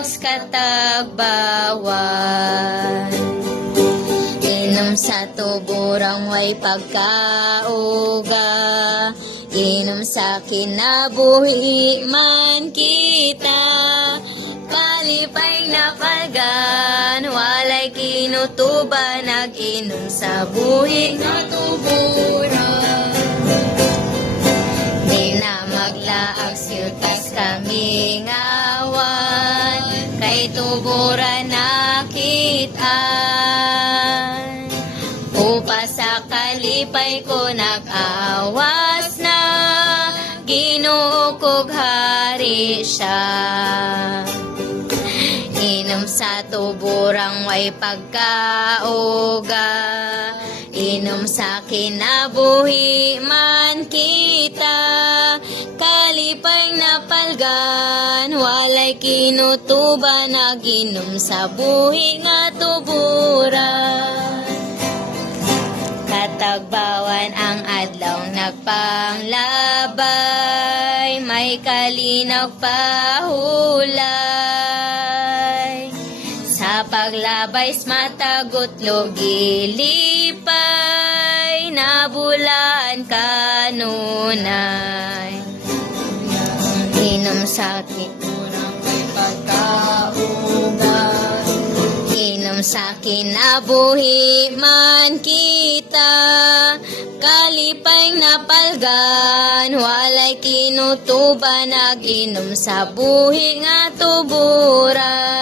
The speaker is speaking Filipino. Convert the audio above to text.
drugs katagbawan. Inom sa tuborang way pagkauga, inom sa kinabuhi man kita. Kalipay na palgan, walay kinutuba, nag-inom sa buhi nga tuburan. Di na maglaag siltas kami ngawan, kay tuburan nakitaan. Upa sa kalipay ko nag-awas na, Ginoo kog hari siya. Inom sa tuborang way pagkauga, inom sa kinabuhi man kita. Kalipay na palgan, walay kinutuba, nag-inom sa buhi nga tuburan. Katagbawan ang adlaw nagpanglabay, may kalinaw pahulay. Sa paglabay matagot logilipay, nabulaan kanunay. Inom sa titurang may pagkauga, inom sa kinabuhi man kita. Kalipay na palgan, walay kinutuba, nag-inom sa buhi nga tuburan.